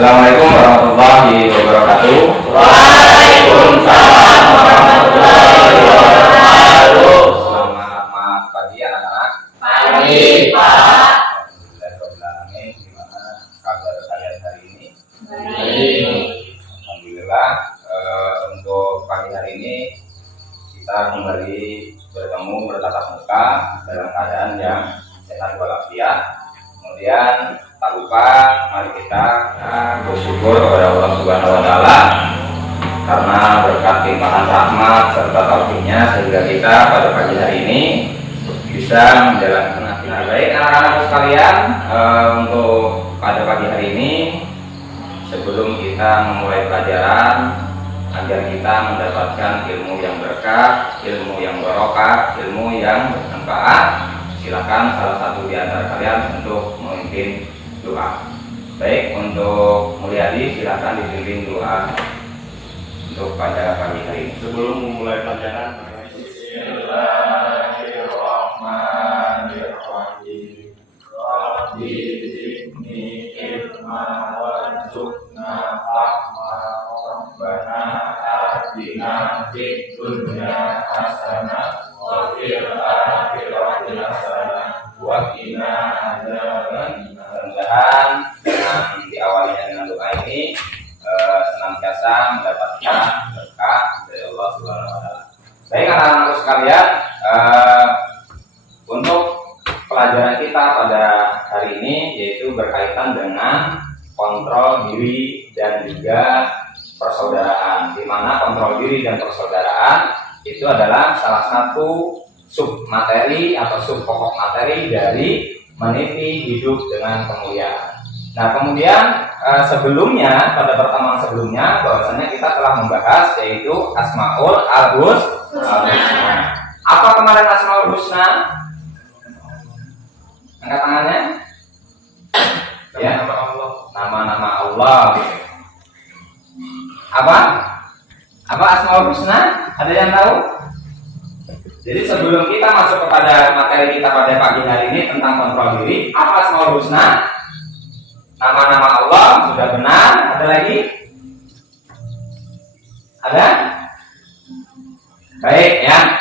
Assalamualaikum warahmatullahi wabarakatuh. Waalaikumsalam warahmatullahi wabarakatuh. Selamat pagi anak-anak. Pagi, Pak. Alhamdulillah. Gimana kabar kalian hari ini? Baik. Alhamdulillah. Untuk pagi hari ini kita kembali bertemu bertatap muka dalam keadaan yang sehat walafiat. Kemudian tak lupa mari kita bersyukur kepada Allah Subhanahu wa taala karena berkat limpahan rahmat serta taufiknya sehingga kita pada pagi hari ini bisa menjalankan aktivitas baik. Anak-anak sekalian, untuk pada pagi hari ini sebelum kita memulai pelajaran agar kita mendapatkan ilmu yang berkah, ilmu yang barokah, ilmu yang bermanfaat, silakan salah satu di antara kalian untuk memimpin doa. Baik, untuk Mulyadi silakan dipimpin doa untuk pada pagi hari ini. Sebelum memulai pelajaran, Bismillahirrahmanirrahim. Rabbi zidni ilma warzuqna fahma rabbana atina fid dunya hasanah wa fil akhirati hasanah wa qina adzabannar. Mudah-mudahan dengan diawalinya dengan doa ini senantiasa mendapatkan berkah dari Allah Subhanahu wa taala. Baik anak-anak sekalian, untuk pelajaran kita pada hari ini yaitu berkaitan dengan kontrol diri dan juga persaudaraan. Di mana kontrol diri dan persaudaraan itu adalah salah satu sub materi atau sub pokok materi dari meniti hidup dengan kemuliaan. Nah, kemudian sebelumnya pada pertemuan sebelumnya bahwasanya kita telah membahas yaitu Asmaul Husna. Apa kemarin Asmaul Husna? Angkat tangannya. Ya, nama-nama Allah. Apa Asmaul Husna? Ada yang tahu? Jadi sebelum kita masuk kepada materi kita pada pagi hari ini tentang kontrol diri, apa Asmaul Husna? Nama-nama Allah sudah benar. Ada lagi? Ada? Baik ya.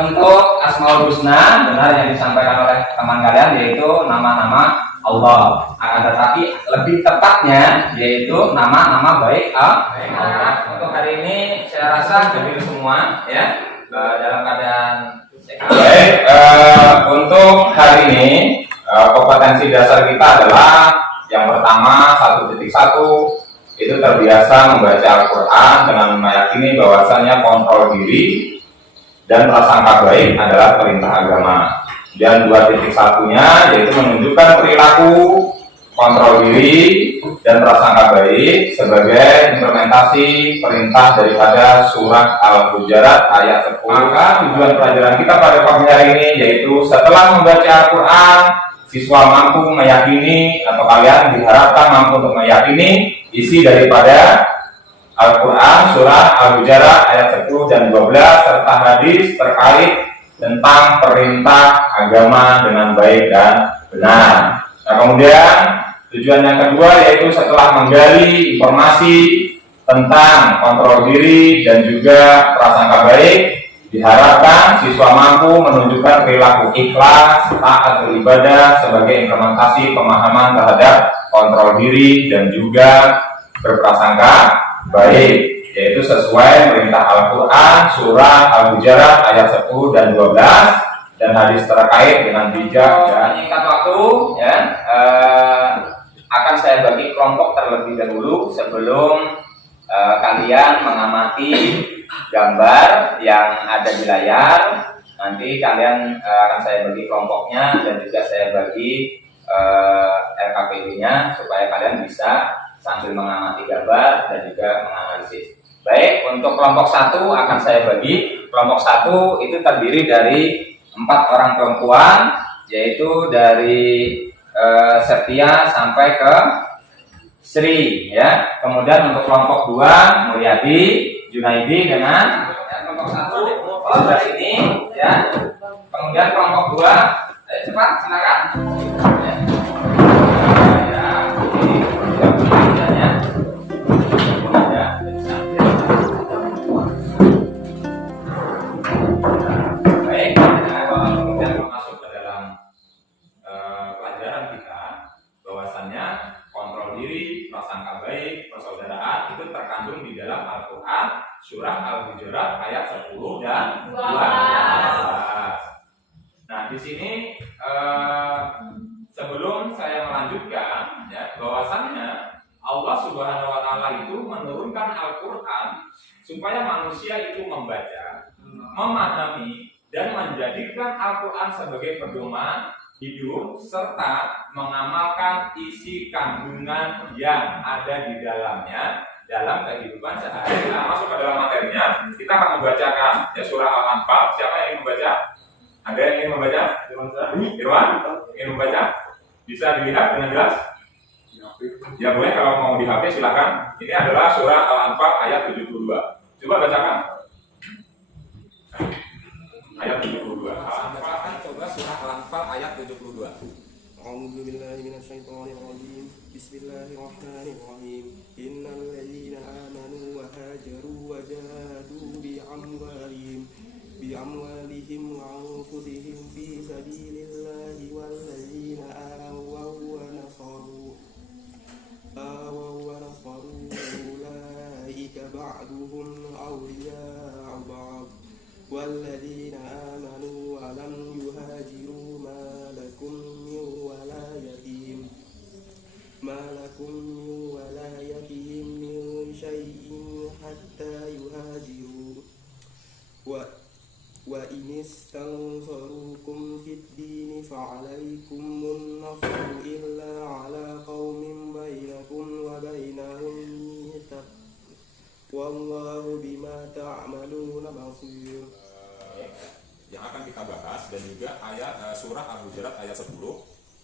Untuk Asmaul Husna benar yang disampaikan oleh teman kalian yaitu nama-nama Allah. Akan tetapi lebih tepatnya yaitu nama-nama baik Allah. Untuk hari ini saya rasa hadir semua ya. Dalam keadaan baik, untuk hari ini kompetensi dasar kita adalah yang pertama 1.1 itu terbiasa membaca Al-Quran dengan meyakini bahwasanya kontrol diri dan prasangka baik adalah perintah agama. Dan 2.1-nya yaitu menunjukkan perilaku kontrol diri dan prasangka baik sebagai implementasi perintah daripada surat Al-Hujurat ayat 10. Maka tujuan pelajaran kita pada pagi hari ini yaitu setelah membaca Al-Quran, siswa mampu meyakini atau kalian diharapkan mampu untuk meyakini isi daripada Al-Quran surat Al-Hujurat ayat 10 dan 12 serta hadis terkait tentang perintah agama dengan baik dan benar. Nah, kemudian tujuan yang kedua yaitu setelah menggali informasi tentang kontrol diri dan juga prasangka baik, diharapkan siswa mampu menunjukkan perilaku ikhlas, taat beribadah sebagai implementasi pemahaman terhadap kontrol diri dan juga berprasangka baik, yaitu sesuai perintah Al-Quran surah Al-Hujurat ayat 10 dan 12 dan hadis terkait dengan bijak dan singkat waktu ya. Akan saya bagi kelompok terlebih dahulu sebelum kalian mengamati gambar yang ada di layar. Nanti kalian akan saya bagi kelompoknya dan juga saya bagi RKPD-nya supaya kalian bisa sambil mengamati gambar dan juga menganalisis. Baik, untuk kelompok 1 akan saya bagi. Kelompok 1 itu terdiri dari 4 orang perempuan, yaitu dari Setia sampai ke Sri ya. Kemudian untuk kelompok 2 Mulyadi, Junaidi dengan kelompok 1 dari sini ya. Kemudian kelompok 2 cepat silakan. Ya. surah Al-Hujurat ayat 10 dan 12. Nah, di sini sebelum saya melanjutkan, ya, bahwasannya Allah Subhanahu wa Ta'ala itu menurunkan Al-Quran supaya manusia itu membaca, memahami, dan menjadikan Al-Quran sebagai pedoman hidup serta mengamalkan isi kandungan yang ada di dalamnya dalam kehidupan sehari-hari. Nah, masuk ke dalam materinya, kita akan membacakan ya, surah Al-Anfal. Siapa yang ingin membaca? Ada yang ingin membaca? Irwan? Ingin membaca? Bisa dilihat dengan jelas? Ya boleh, kalau mau di HP silakan. Ini adalah surah Al-Anfal ayat 72. Coba bacakan. Ayat 72. Al-Anfal, coba surah Al-Anfal ayat 72. A'udzu billahi minasyaitonir rajim. Bismillahirrahmanirrahim. Innal ladzina amanu wa hajaru wa jahadu bi amwalihim wa anfusihim fi sabilillahi wal ladzina awaw wa nasaru ulaika ba'duhum awliya'u ba'd wal ladzina amanu wa lam yuhajiru ma lakum min walayatihim min syai'in hatta yuhajiru wa in istansarukum fid dini fa'alaykumun nasru illa ala qaumin bainakum wa bainahum mitsaq wallahu bima ta'maluna basir. Yang akan kita bahas dan juga ayat surah Al-Hujurat ayat 10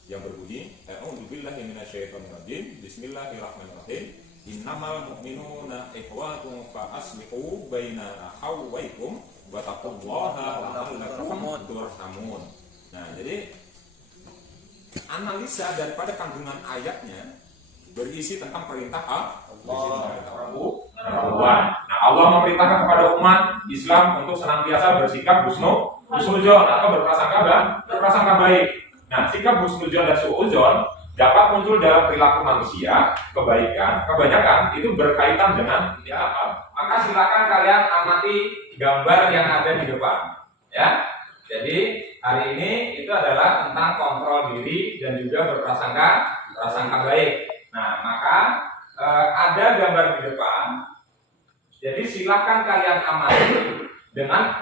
yang berbunyi a'udzu billahi minasyaitonir rajim. Bismillahirrahmanirrahim. Innamal mu'minuna ikhwatun fa aslihu baina akhawaykum wa taqullaha la'allakum turhamun. Nah, jadi analisa daripada kandungan ayatnya berisi tentang perintah Allah. Nah, Allah memerintahkan kepada umat Islam untuk senantiasa bersikap husnuzon atau berprasangka baik. Nah, sikap husnuzon dan suudzon dapat muncul dalam perilaku manusia. Kebanyakan itu berkaitan dengan ya apa? Maka silakan kalian amati gambar yang ada di depan. Ya, jadi hari ini itu adalah tentang kontrol diri dan juga berprasangka baik. Nah, maka ada gambar di depan. Jadi silakan kalian amati dengan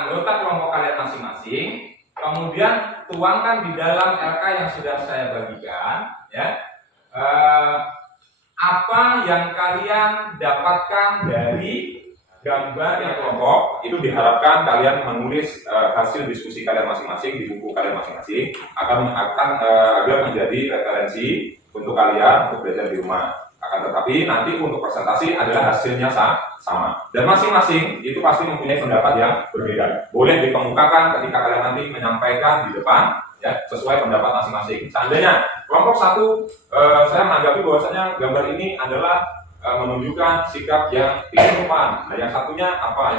anggota kelompok kalian masing-masing. Kemudian tuangkan di dalam RK yang sudah saya bagikan, ya, apa yang kalian dapatkan dari gambar yang kelompok. Itu diharapkan kalian menulis hasil diskusi kalian masing-masing di buku kalian masing-masing agar menjadi referensi untuk kalian untuk belajar di rumah. Akan tetapi nanti untuk presentasi adalah hasilnya sama dan masing-masing itu pasti mempunyai pendapat yang berbeda. Boleh dikemukakan ketika kalian nanti menyampaikan di depan, ya, sesuai pendapat masing-masing. Seandainya kelompok satu saya menanggapi bahwasanya gambar ini adalah menunjukkan sikap yang tidak sopan. Nah, yang satunya apa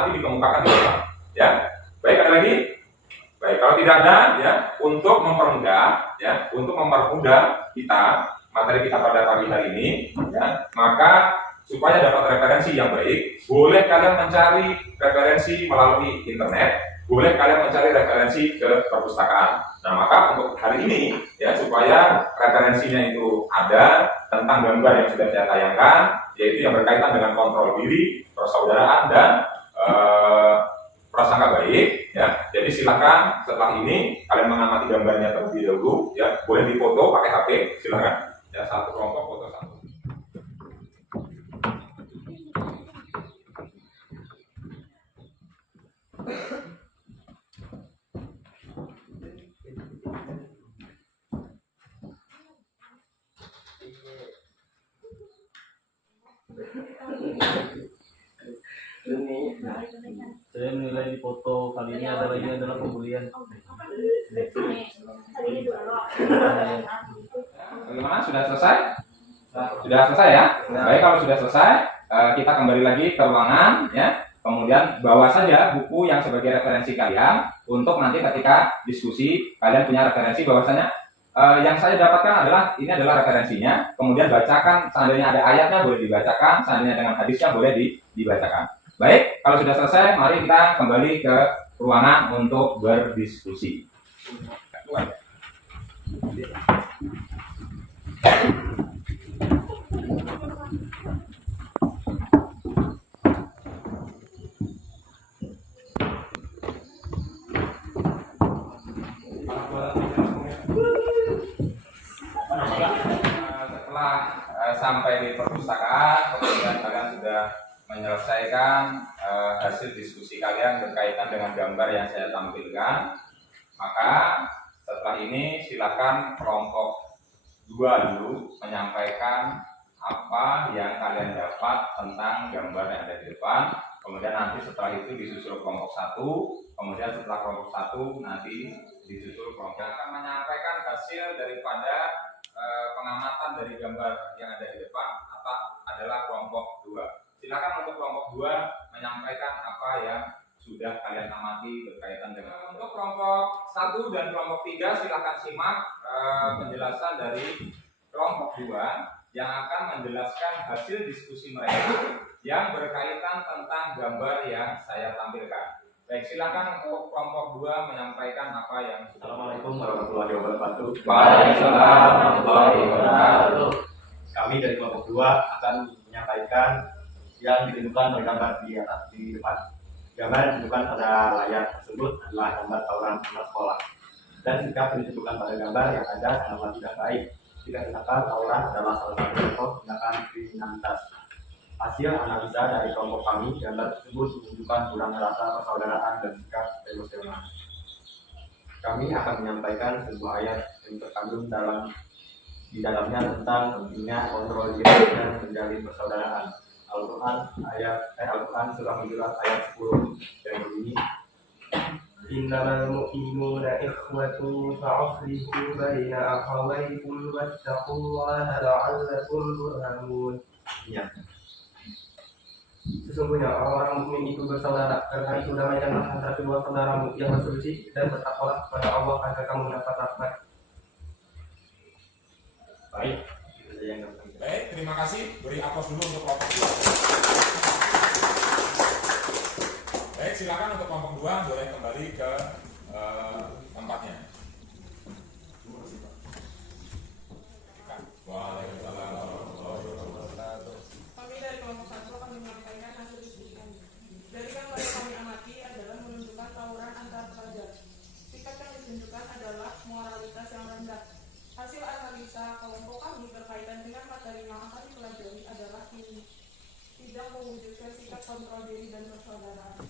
nanti dikemukakan di depan. Ya, baik, ada lagi. Baik, kalau tidak ada, ya, untuk mempermudah kita materi kita pada pagi hari ini, ya, maka supaya dapat referensi yang baik, boleh kalian mencari referensi melalui internet, boleh kalian mencari referensi ke perpustakaan. Nah, maka untuk hari ini, ya, supaya referensinya itu ada tentang gambar yang sudah saya tayangkan, yaitu yang berkaitan dengan kontrol diri, persaudaraan, dan prasangka baik, ya. Jadi silakan setelah ini kalian mengamati gambarnya terlebih dahulu, ya, boleh difoto pakai HP, silakan. Ya, satu kelompok foto satu. Saya menilai di foto kali ini adalah pembulian. Bagaimana? Sudah selesai? Sudah selesai, ya? Baik, kalau sudah selesai, kita kembali lagi ke ruangan, ya. Kemudian bawa saja buku yang sebagai referensi kalian untuk nanti ketika diskusi kalian punya referensi bahwasanya yang saya dapatkan ini adalah referensinya. Kemudian bacakan, seandainya ada ayatnya boleh dibacakan, seandainya dengan hadisnya boleh dibacakan. Baik, kalau sudah selesai, mari kita kembali ke ruangan untuk berdiskusi. Setelah sampai di perpustakaan, kemudian kalian sudah menyelesaikan hasil diskusi kalian berkaitan dengan gambar yang saya tampilkan, maka setelah ini silakan kelompok 2 dulu menyampaikan apa yang kalian dapat tentang gambar yang ada di depan. Kemudian nanti setelah itu disusul kelompok 1, kemudian setelah kelompok 1 nanti disusul kelompok yang akan menyampaikan hasil daripada pengamatan dari gambar yang ada di depan adalah kelompok 2. Silakan untuk kelompok 2 menyampaikan apa yang sudah kalian amati berkaitan dengan. Untuk kelompok 1 dan kelompok 3 silakan simak penjelasan dari kelompok 2 yang akan menjelaskan hasil diskusi mereka yang berkaitan tentang gambar yang saya tampilkan. Baik, silakan untuk kelompok 2 menyampaikan apa yang. Assalamualaikum warahmatullahi wabarakatuh. Waalaikumsalam warahmatullahi wabarakatuh. Kami dari kelompok 2 akan menyampaikan yang ditentukan oleh gambar di depan. Gambar yang ditentukan pada layar tersebut adalah gambar tawuran antar sekolah. Dan sikap yang disebutkan pada gambar yang ada sangatlah tidak baik. Dikarenakan tawuran adalah salah satu contoh tindakan kriminalitas. Hasil analisa dari kelompok kami, gambar tersebut menunjukkan kurang rasa persaudaraan dan sikap emosional. Kami akan menyampaikan sebuah ayat yang terkandung di dalamnya tentang pentingnya kontrol diri dan menjalin persaudaraan. Al-Quran surah Hujurat ayat 10 yang berbunyi, Innamal mu'minuna ikhwatu fa'aslihu baina akhawaykum wattaqullaha la'allakum turhamun. Ya. Sesungguhnya orang-orang mukmin itu bersaudara, karena itu damaikanlah antara kedua saudaramu yang berselisih dan bertakwalah kepada Allah agar kamu dapat rahmat. Baik, itu saja yang kami. Baik, terima kasih. Beri aplaus dulu untuk kelompok 2. Baik, silakan untuk kelompok 2 boleh kembali ke tempatnya. Waalaikumsalam warahmatullahi wabarakatuh. Kami dari kelompok 1 akan menyampaikan hasil diskusi kami. Dari gambar yang kami amati adalah menunjukkan tawuran antar pelajar. Sikap yang ditunjukkan adalah moralitas yang rendah. Hasil analisa kelompok kami berkaitan dengan materi yang akan dipelajari adalah tidak mewujudkan sikap kontrol diri dan persaudaraan.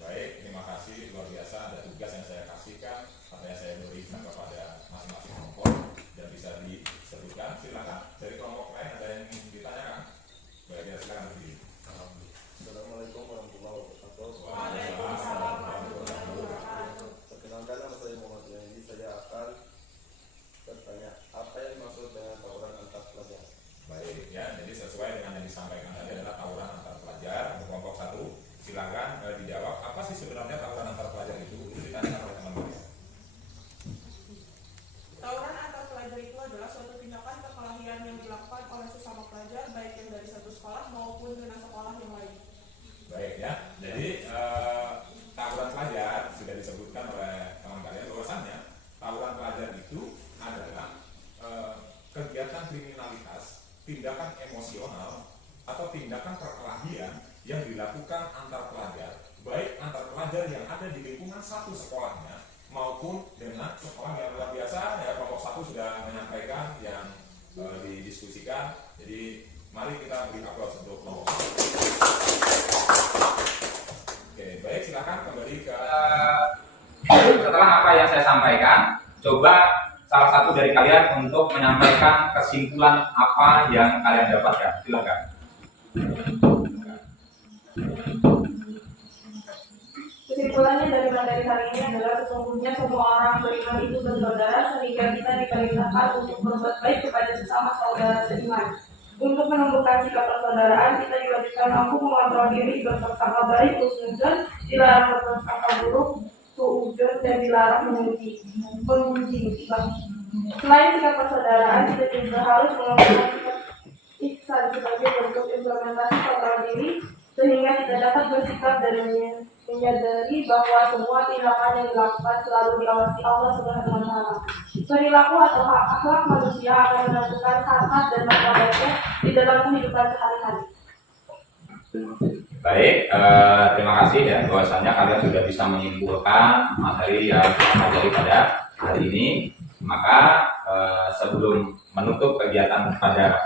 Baik, terima kasih. Luar biasa ada tugas yang saya kasihkan, katanya saya berikan kepada masing-masing kelompok dan bisa disebutkan. Silakan dari kelompok lain ada yang ingin ditanyakan. Baik, ya, silakan berdiri. Assalamualaikum warahmatullahi wabarakatuh. Waalaikumsalam warahmatullahi wabarakatuh. Perkenalkan, nama saya Muhammad Yanni. Saya akan bertanya apa yang dimaksud dengan tawuran antar pelajar. Baik, ya, jadi sesuai dengan yang disampaikan tadi adalah tawuran antar pelajar. Untuk kelompok 1, silakan dijawab apa sih sebenarnya tawuran antar pelajar itu ditanyakan oleh teman-teman. Tawuran antar pelajar itu adalah suatu tindakan perkelahian yang dilakukan oleh sesama pelajar, baik yang dari satu sekolah maupun dengan sekolah yang lain. Baik, ya, jadi tawuran pelajar sudah disebutkan oleh teman kalian bahwasannya tawuran pelajar itu adalah kegiatan kriminalitas, tindakan emosional atau tindakan perkelahian yang dilakukan antar pelajar, baik antar pelajar yang ada di lingkungan satu sekolahnya maupun dengan sekolah yang luar biasa. Ya, kelompok 1 sudah menyampaikan yang didiskusikan. Jadi mari kita beri aplaus untuk kelompok 1. Oke, baik, silakan kembali ke Setelah apa yang saya sampaikan, coba salah satu dari kalian untuk menyampaikan kesimpulan apa yang kalian dapatkan. Silakan. Kesimpulannya dari materi hari ini adalah sesungguhnya semua orang beriman itu bersaudara, sehingga kita diperintahkan untuk berbuat baik kepada sesama saudara seiman. Untuk menumbuhkan sikap persaudaraan, kita diwajibkan mampu mengontrol diri, berprasangka baik, husnuzon, dilarang berprasangka buruk, suudzon, dan dilarang memuji. Selain sikap persaudaraan, kita juga harus mengumpulkan sikap ihsan sebagai bentuk implementasi kontrol diri sehingga kita dapat bersikap dan menyadari bahwa semua tindakan yang dilakukan selalu diawasi Allah Subhanahu wa Ta'ala. Perilaku atau akhlak manusia akan menentukan harkat dan martabatnya di dalam kehidupan sehari-hari. Baik, terima kasih ya, bahwasanya kalian sudah bisa menyimpulkan materi yang kita pelajari pada hari ini. Maka sebelum menutup kegiatan pada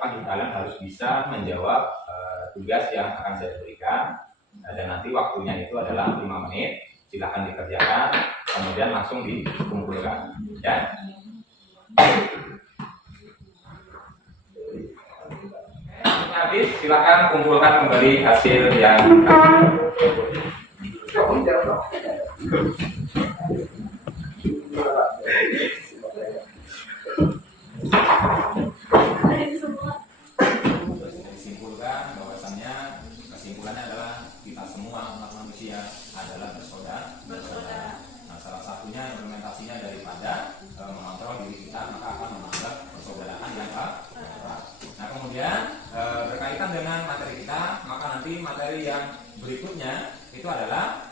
pagi, kalian harus bisa menjawab tugas yang akan saya berikan, dan nanti waktunya itu adalah 5 menit. Silahkan dikerjakan, kemudian langsung dikumpulkan ya. Habis, silakan kumpulkan kembali hasil yang disimpulkan. Bahwasannya kesimpulannya adalah kita semua umat manusia adalah bersaudara. Nah, salah satunya implementasinya daripada mengontrol diri kita, maka akan menganggap persaudaraan yang erat. Nah, kemudian berkaitan dengan materi kita, maka nanti materi yang berikutnya itu adalah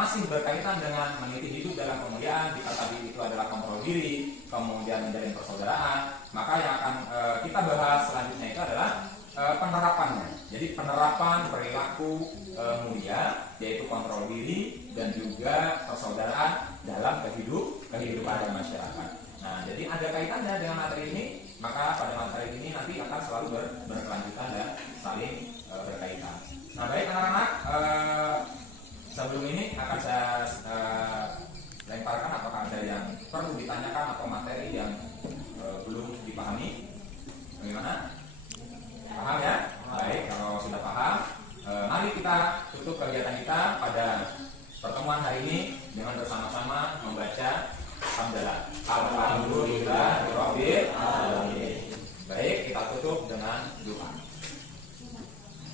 masih berkaitan dengan meniti hidup dalam kemuliaan. Jika tadi itu adalah kontrol diri, kemudian menjalin persaudaraan, maka yang akan kita bahas selanjutnya itu adalah penerapannya. Jadi penerapan perilaku mulia, yaitu kontrol diri dan juga persaudaraan dalam kehidupan masyarakat. Nah, jadi ada kaitannya dengan materi ini, maka pada materi ini nanti akan selalu berkelanjutan dan saling berkaitan. Nah, baik anak-anak, sebelum ini akan saya lemparkan apakah ada yang perlu ditanyakan atau materi yang belum dipahami. Bagaimana? Paham ya? Baik, kalau sudah paham, mari kita tutup kegiatan kita pada pertemuan hari ini dengan bersama-sama membaca hamdalah. Alhamdulillahirabbil alamin. Baik, kita tutup dengan doa.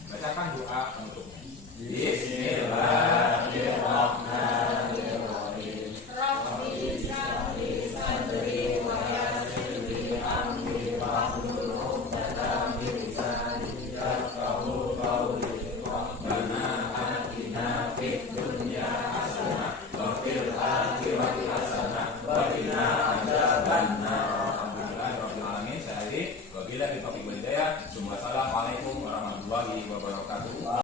Bacakan doa penutupnya. Bismillahirrahmanirrahim.